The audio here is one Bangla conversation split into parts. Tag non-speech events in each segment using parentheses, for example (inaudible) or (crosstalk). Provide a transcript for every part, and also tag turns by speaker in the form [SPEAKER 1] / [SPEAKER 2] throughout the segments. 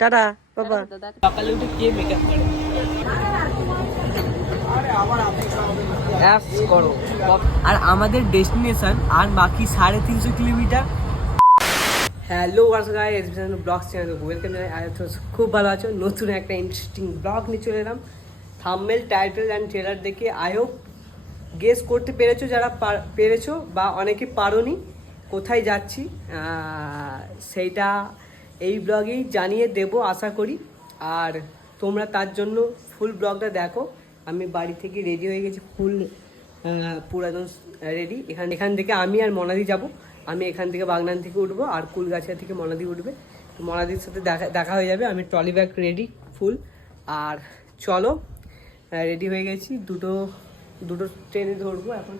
[SPEAKER 1] টাটা বাবা।
[SPEAKER 2] সকালে উঠে কে মেকআপ করে। করো আর আমাদের ডেস্টিনেশন আর বাকি সাড়ে তিনশো কিলোমিটার। হ্যালো ওয়ার্স গাই এসবিএন ব্লগ চ্যানেল ওয়েলকাম জানাই খুব ভালো আছো? নতুন একটা ইন্টারেস্টিং ব্লগ নিয়ে চলে এলাম। থাম্বেল টাইটেল অ্যান্ড ট্রেলার দেখে আই হোপ গেস করতে পেরেছ যারা পার- পেরেছ বা অনেকে পারোনি। কোথায় যাচ্ছি? সেইটা এই ব্লগেই জানিয়ে দেব, আশা করি। আর তোমরা তার জন্য ফুল ব্লগটা দেখো। আমি বাড়ি থেকে রেডি হয়ে গেছি, ফুল পুরাতন রেডি এখান এখান থেকে আমি আর মনাদি যাব। আমি এখান থেকে বাগনান থেকে উঠবো, আর কুলগাছিয়া থেকে মনাদি উঠবে। মনাদির সাথে দেখা দেখা হয়ে যাবে। আমি ট্রলি ব্যাগ রেডি ফুল। আর চলো রেডি হয়ে গেছি। দুটো দুটো ট্রেনে ধরবো এখন।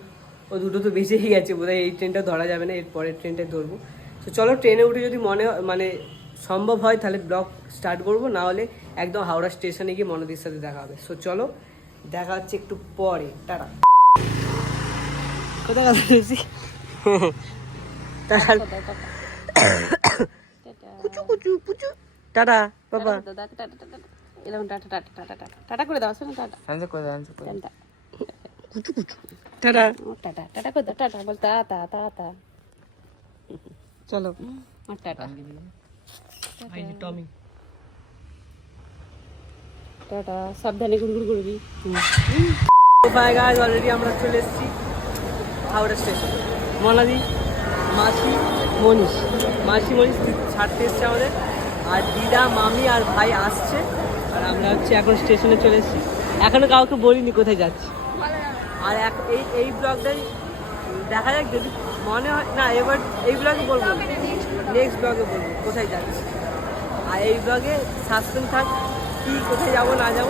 [SPEAKER 2] ও, দুটো তো বেঁচেই গেছে। বোধহয় এই ট্রেনটা ধরা যাবে না, এর পরের ট্রেনটা ধরবো। তো চলো, ট্রেনে উঠে যদি মনে মানে সম্ভব হয় তাহলে ব্লগ স্টার্ট করব না হলে একদম হাওড়া স্টেশনে গিয়ে মনদির সাথে দেখা হবে। সো চলো দেখা হচ্ছে একটু পরে। টাটা। কোথায় কথা বলছি?
[SPEAKER 1] টাটা। বাবা।
[SPEAKER 3] এরকম tata tata tata tata. Tata করে দাও শোনো টাটা।
[SPEAKER 2] করে দাও
[SPEAKER 3] টাটা।
[SPEAKER 1] টাটা।
[SPEAKER 3] ও, টাটা টাটা করে দাও টাটা। বল তা তা তা তা।
[SPEAKER 1] চলো।
[SPEAKER 3] ও, টাটা।
[SPEAKER 2] এই যে টমি
[SPEAKER 3] টাটা সাবধানে গুড়গুড় করবি।
[SPEAKER 1] বাই গাইস অলরেডি আমরা চলে এসেছি হাওড়া স্টেশন মনাদি মাসি মনীষ। মাসি মনীষ ছাড়তে এসছে আমাদের। আর দিদা মামি আর ভাই আসছে। আর আমরা হচ্ছে এখন স্টেশনে চলে এসেছি। এখনও কাউকে বলিনি কোথায় যাচ্ছি। আর এক- এই এই ব্লগটাই দেখা যাক যদি মনে হয় না এবার এই ব্লগে বলব নেক্সট ব্লগে বলব কোথায় যাচ্ছি। আর এই ব্লগে সাসপেন্স থাক কি কোথায় যাব না যাব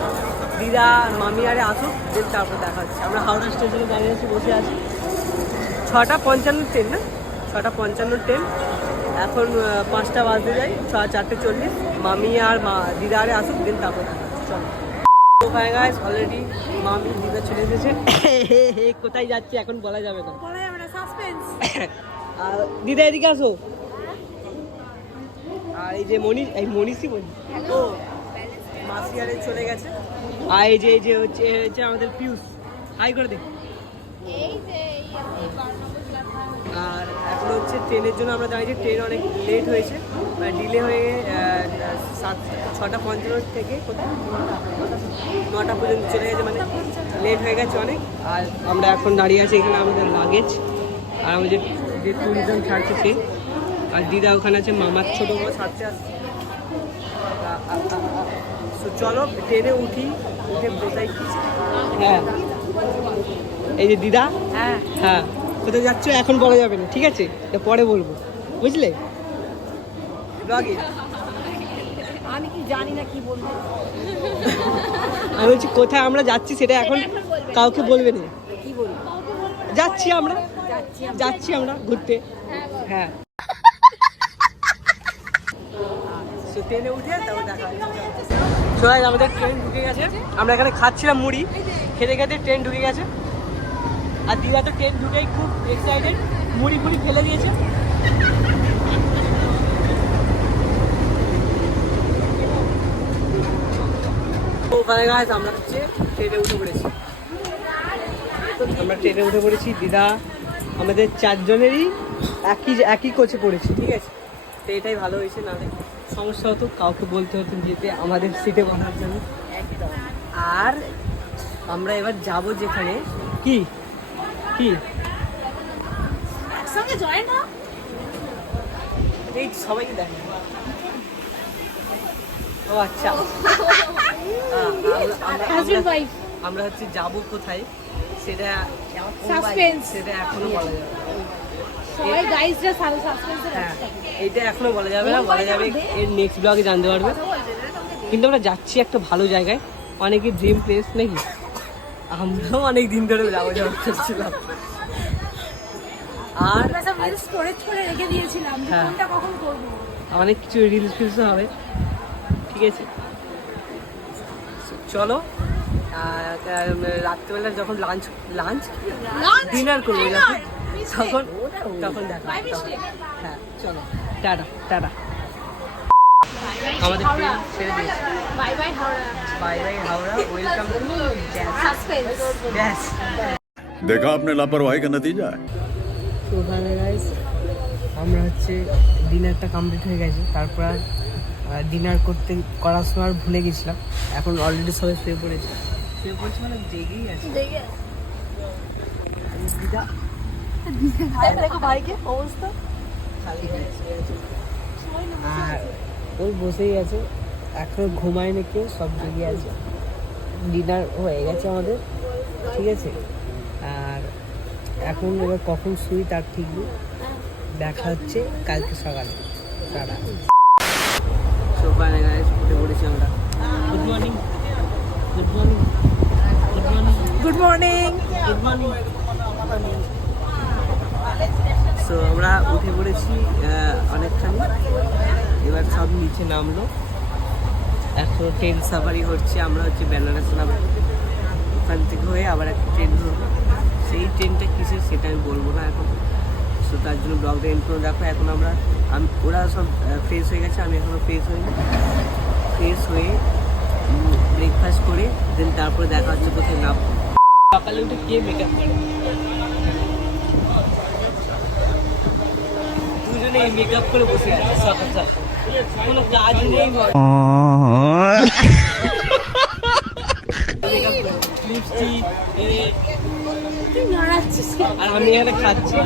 [SPEAKER 1] দিদা মামি আরে আসুক দেন তারপর দেখা হচ্ছে। আমরা হাওড়া স্টেশনে দাঁড়িয়ে আছি বসে আছি। ছটা পঞ্চান্ন ট্রেন না? ছটা পঞ্চান্ন ট্রেন। এখন পাঁচটা বাজতে যাই ছ চারটে চল্লিশ। মামি আর মা দিদা আরে আসুক দেন তারপর দেখা হচ্ছে। চলো। গাছ অলরেডি মামি দিদা চলে এসেছে। (laughs) কোথায় যাচ্ছে এখন বলা যাবে না। বলা যাবে না সাসপেন্স আর দিদা এদিকে আসো। আর এই যে মনীষ এই মনীষই বলি ও মাসি আরে চলে গেছে। আর এই যে এই যে হচ্ছে হচ্ছে আমাদের পিউষ। হাই করে দে আর এখন হচ্ছে ট্রেনের জন্য আমরা দাঁড়িয়েছি ট্রেন অনেক লেট হয়েছে। ডিলে হয়ে সাত ছটা পঞ্চান্ন থেকে? নটা পর্যন্ত চলে গেছে মানে লেট হয়ে গেছে অনেক। আর আমরা এখন দাঁড়িয়ে আছি এখানে আমাদের লাগেজ আর আমাদের যে ট্যুরিজম ছাড়ছে সে। আর দিদা ওখানে আছে মামার ছোটো আসছে আ- তো চলো ট্রেনে উঠি উঠে বোঝাই হ্যাঁ। এই যে দিদা?
[SPEAKER 3] হ্যাঁ।
[SPEAKER 1] হ্যাঁ। কোথায় যাচ্ছ? এখন বলা যাবে না ঠিক আছে? এটা পরে বলব। বুঝলে? ব্লগে।
[SPEAKER 3] আমি কি জানি না কি বলব।
[SPEAKER 1] আমি বলছি কোথায় আমরা যাচ্ছি সেটা এখন কাউকে বলবে না।
[SPEAKER 3] কি বলব?
[SPEAKER 1] যাচ্ছি আমরা। যাচ্ছি আমরা ঘুরতে। হ্যাঁ। So, ট্রেনে উঠে তারপর দেখা সবাই আমাদের ট্রেন ঢুকে গেছে। আমরা এখানে খাচ্ছিলাম মুড়ি। খেতে খেতে ট্রেন ঢুকে গেছে। আর দিদা তো ট্রেন ঢুকেই খুব এক্সাইটেড মুড়ি ফুড়ি ফেলে দিয়েছে। ওখানে গাছ আমরা হচ্ছে ট্রেনে উঠে পড়েছি। আমরা ট্রেনে উঠে পড়েছি। দিদা আমাদের চারজনেরই একই একই কোচে পড়েছি। ঠিক আছে। তো এটাই ভালো হয়েছে না সমস্যা হতো কাউকে বলতে হতো যেতে আমাদের সিটে বসার জন্য। আর আমরা এবার যাব যেখানে কি? কি?
[SPEAKER 3] একসঙ্গে জয়েন
[SPEAKER 1] এই সবাইকে দেখ। ও আচ্ছা। আমরা- হচ্ছে যাব কোথায় সেটা সেটা এখনও বলা যাবে না।
[SPEAKER 3] সবাই গাইসরা সাসপেন্সে
[SPEAKER 1] হ্যাঁ এইটা এখনও বলা যাবে না বলা যাবে এর নেক্সট ব্লগে জানতে পারবে। কিন্তু আমরা যাচ্ছি একটা ভালো জায়গায় অনেকে ড্রিম প্লেস নাকি? আমরাও অনেক দিন ধরে যাব যাব করছিলাম। আর
[SPEAKER 3] স্টোরেজ করে রেখে দিয়েছিলাম
[SPEAKER 1] হ্যাঁ।
[SPEAKER 3] কোনটা কখন করব।
[SPEAKER 1] অনেক কিছু রিলস ফিলসও হবে। ঠিক আছে। চলো রাত্রেবেলা যখন লাঞ্চ লাঞ্চ ডিনার করব যখন তখন তখন দেখো হ্যাঁ চলো। টাটা। টাটা। আমাদের ছেড়ে দিয়েছে bye bye Howrah. Bye bye
[SPEAKER 3] Howrah
[SPEAKER 1] welcome
[SPEAKER 4] to দেখা আপনার লাপরওয়াহি কা নতিজা
[SPEAKER 1] তো গাইস আমরা হচ্ছে ডিনারটা কমপ্লিট হয়ে গেছে। তারপর ডিনার করতে করার সময় ভুলে গেছিলাম। এখন অলরেডি সবাই শুয়ে পড়েছে। শুয়ে পড়ছে মানে জেগেই আছে। জেগে আছে।
[SPEAKER 3] দেখো ভাইকে অবস্থা
[SPEAKER 1] আর ওই বসেই আছে। এখন ঘুমায়নি কেউ সব জেগে আছে। ডিনার হয়ে গেছে আমাদের ঠিক আছে? আর এখন এবার কখন শুই তার ঠিক দেখা হচ্ছে কালকে সকালে। টাটা। আমরা। Good morning good morning good morning
[SPEAKER 3] good morning
[SPEAKER 1] good morning so আমরা উঠে পড়েছি অনেকখানি। এবার সব নিচে নামলো। এখন ট্রেন সাফারি হচ্ছে, আমরা হচ্ছে বেনারস নামবো ওখান থেকে হয়ে আবার একটা ট্রেন ধরবো। সেই ট্রেনটা কিসের সেটা আমি বলব না এখন। সো তার জন্য ব্লগটা এন্ড করে দেখো। এখন আমরা আমি ওরা সব ফ্রেশ হয়ে গেছে, আমি এখনও ফ্রেশ হইনি। ফ্রেশ হয়ে ব্রেকফাস্ট করে দেন তারপরে দেখা হচ্ছে কোথায় নামবো। সকালে উঠে কে মেকআপ করে? করে বসে আর আমি এখানে খাচ্ছি।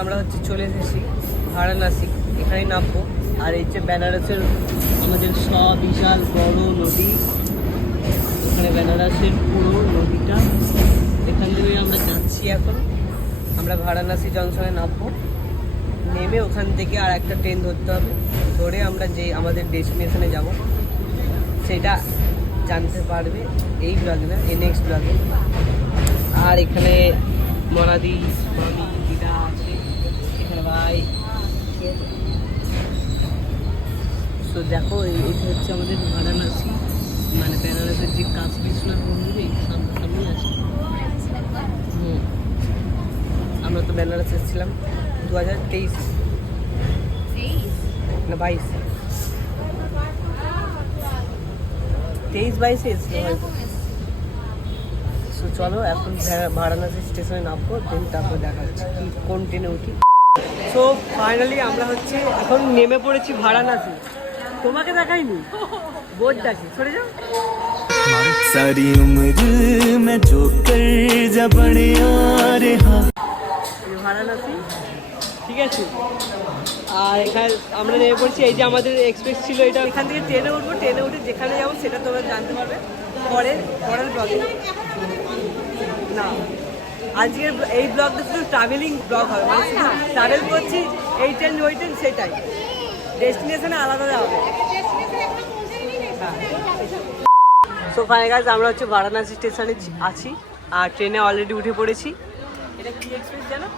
[SPEAKER 1] আমরা হচ্ছে চলে এসেছি ভারানাসি এখানে নামবো। আর এই যে বেনারসের আমাদের সব বিশাল বড় নদী এখানে বেনারসের পুরো নদীটা। এখান থেকে আমরা যাচ্ছি এখন। আমরা ভারাণসী জংশনে নামবো। নেমে ওখান থেকে আর একটা ট্রেন ধরতে হবে। ধরে আমরা যে আমাদের ডেস্টিনেশনে যাব, সেটা জানতে পারবে এই ব্লগে না, এই নেক্সট ব্লগে আর এখানে মনাদি, মামি, দিদা আছে। এখানে ভাই। তো দেখো এটা হচ্ছে আমাদের বারাণসী মানে বেনারসের যে কাশী বিশ্বনাথ মন্দির এই সামনে আছে হুম। আমরা তো বেনারস এসেছিলাম দু হাজার তেইশ না, বাইশ তেইশ, বাইশে এসেছিলাম সো চলো, এখন বারাণসী স্টেশনে নামবো দেন তারপর দেখা হচ্ছে কি, কোন ট্রেনে উঠি। সো ফাইনালি আমরা হচ্ছে, এখন নেমে পড়েছি ভারাণসী তোমাকে দেখাইনি? বোর্ডটাকে সরে যাও
[SPEAKER 5] सारी उम्र मैं जो कर जा बड़े आ रहा
[SPEAKER 1] এই ভারাণসী ঠিক আছে আর এখানে আমরা নেমে পড়ছি এই যে আমাদের এক্সপ্রেস ছিল এটা এখান থেকে ট্রেনে উঠবো ট্রেনে উঠে যেখানে যাবো সেটা তোমরা জানতে পারবে পরের পরের ব্লগে না আজকের এই ব্লগটা শুধু ট্রাভেলিং ব্লগ হবে মানে শুধু ট্রাভেল করছি এই ট্রেন ওই ট্রেন সেটাই ডেস্টিনেশনে আলাদা যাওয়া সো ফাইনাল গাইজ আমরা হচ্ছে বারাণসী স্টেশনে আছি। আর ট্রেনে অলরেডি উঠে পড়েছি। এটা কি এক্সপ্রেস জানো?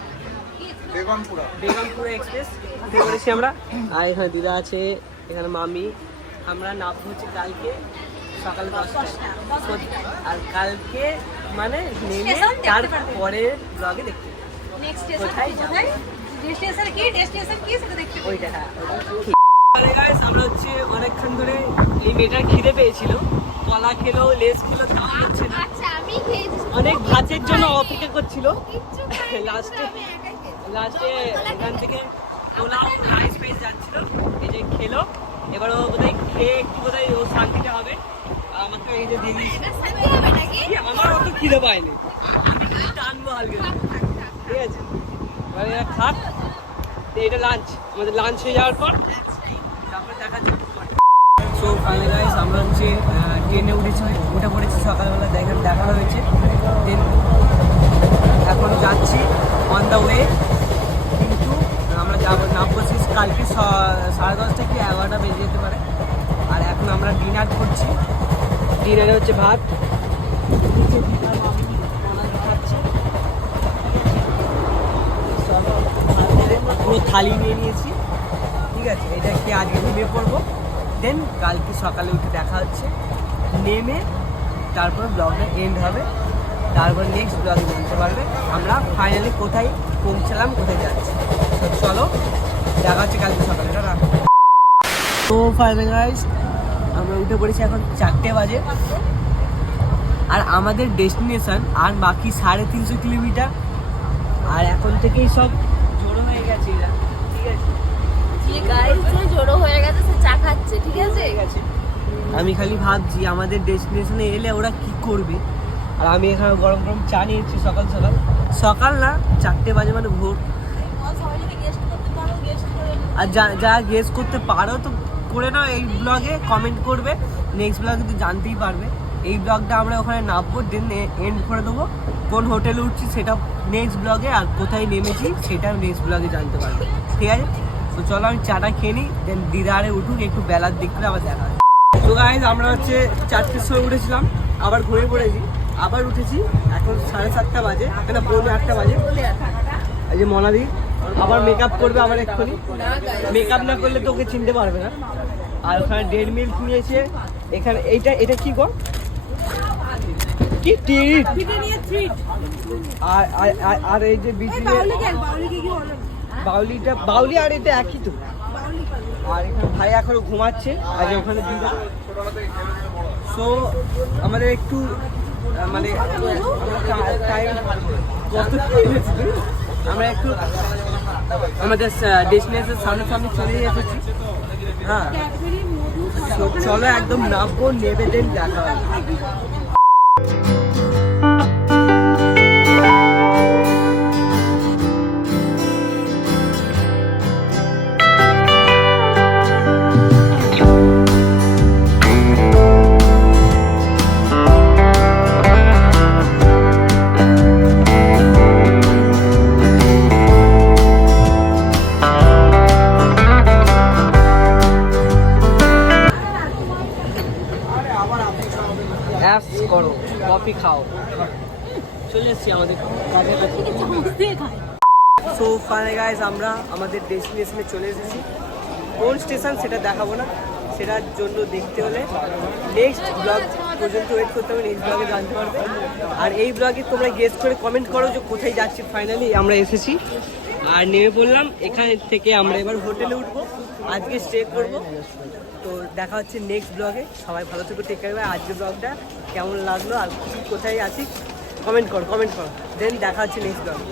[SPEAKER 1] বেগমপুরা। বেগমপুরা এক্সপ্রেস উঠে পড়েছি আমরা। আর এখানে দিদা আছে এখানে মামি। আমরা নামবো হচ্ছে কালকে সকালে দশটায় আর কালকে মানে নেমে তারপরে ব্লগে দেখতে কোথায় যাব?
[SPEAKER 3] ডেস্টিনেশন কি? ডেস্টিনেশন কি সেটা দেখতে
[SPEAKER 1] ওইটা হ্যাঁ আমরা হচ্ছে অনেকক্ষণ ধরে এই মেয়েটার খিদে পেয়েছিল। কলা খেলো লেস খেলো তাও হচ্ছে না।
[SPEAKER 3] আচ্ছা
[SPEAKER 1] অনেক ভাতের জন্য অপেক্ষা করছিল। লাস্টে। লাস্টে এখান থেকে পোলাও রাইস পেয়ে যাচ্ছিল। এই যে খেলো। এবার ও বোধহয় খেয়ে একটু বোধহয় ও শান্তিটা হবে। আমাকে এই যে দিয়ে দিয়েছে আমার অত খিদে পায়নি। আমি টানবো হালকা ঠিক আছে। এবার এরা খাক। এটা লাঞ্চ আমাদের লাঞ্চ হয়ে যাওয়ার পর তারপর দেখা যাবে সো ফাইনাল গাইস আমরা হচ্ছে ট্রেনে উঠেছি উঠে পড়েছি সকালবেলা দেখা দেখা হয়েছে। দেন এখন যাচ্ছি অন দ্য ওয়ে কিন্তু আমরা যাব, নামবো শেষ কালকে সাড়ে দশটা কি এগারোটা বেজে যেতে পারে। আর এখন আমরা ডিনার করছি। ডিনারে হচ্ছে ভাত। পুরো থালি নিয়ে নিয়েছি। ঠিক আছে, এটা খেয়ে আজকে নেমে পড়ব দেন কালকে সকালে উঠে দেখা হচ্ছে। নেমে তারপর ব্লগটা এন্ড হবে। তারপর নেক্সট ব্লগে জানতে পারবে আমরা ফাইনালি কোথায় পৌঁছালাম, কোথায় যাচ্ছি। তো চলো, দেখা হচ্ছে কালকে সকালে। তো ফাইনাল গাইস আমরা উঠে পড়েছি এখন চারটে বাজে। আর আমাদের ডেস্টিনেশন আর বাকি সাড়ে তিনশো কিলোমিটার। আর এখন থেকেই সব জড়ো হয়ে গেছে এরা। ঠিক আছে?
[SPEAKER 3] জড়ো হয়ে গেছে চা ঠিক আছে?
[SPEAKER 1] আমি খালি ভাবছি, আমাদের ডেস্টিনেশনে এলে ওরা কি করবে? আর আমি এখানে গরম গরম চা নিয়েছি সকাল সকাল। সকাল না, চারটে বাজে মানে ভোর। আর যা যা গেস করতে পারো তো করে নাও এই ব্লগে কমেন্ট করবে। নেক্সট ব্লগে তো জানতেই পারবে। এই ব্লগটা আমরা ওখানে নামবো দেন এন্ড করে দেবো। কোন হোটেলে উঠছি সেটা নেক্সট ব্লগে আর কোথায় নেমেছি সেটা নেক্সট ব্লগে জানতে পারবে। ঠিক আছে? তো চলো আমি চাটা খেয়ে নিই দেন দিদারে উঠুক একটু বেলার দিক করে আবার দেখা হবে। তো গাইজ আমরা হচ্ছে চারটের সময় উঠেছিলাম আবার ঘুরে পড়েছি আবার উঠেছি এখন সাড়ে সাতটা বাজে না পৌনে আটটা বাজে। এই যে মনাদি আবার মেকআপ করবে আবার এক্ষুনি। মেকআপ না করলে তোকে চিনতে পারবে না। আর ওখানে ডেড মিল্ক নিয়েছে এখানে এইটা এটা কি গো? কি টিট আর আর- এই যে বিচি বাউলিটা, বাউলি আর এটা একই তো। আর এখানে ভাই এখনও ঘুমাচ্ছে আর ওখানে দিদা সো আমাদের একটু মানে টাইম কত? আমরা একটু আমাদের ডেস্টিনেশন সামনে সামনে চলে এসেছি। হ্যাঁ। চলো একদম নামবো, নেবে দেন দেখা আমাদের ডেস্টিনেশনে চলে এসেছি। কোন স্টেশন সেটা দেখাবো না, সেটার জন্য দেখতে হলে নেক্সট ব্লগ পর্যন্ত ওয়েট করতে হবে নেক্সট ব্লগে জানতে পারবে আর এই ব্লগে তোমরা গেস করে কমেন্ট করো যে কোথায় যাচ্ছি ফাইনালি আমরা এসেছি। আর নেমে পড়লাম, এখান থেকে আমরা এবার হোটেলে উঠবো, আজকে স্টে করব। তো দেখা হচ্ছে নেক্সট ব্লগে সবাই ভালো থেকো টেক কেয়ার আজকে ব্লগটা কেমন লাগল আর কোথায় আছি কমেন্ট করো কমেন্ট করো। দেন দেখা হচ্ছে নেক্সট ব্লগে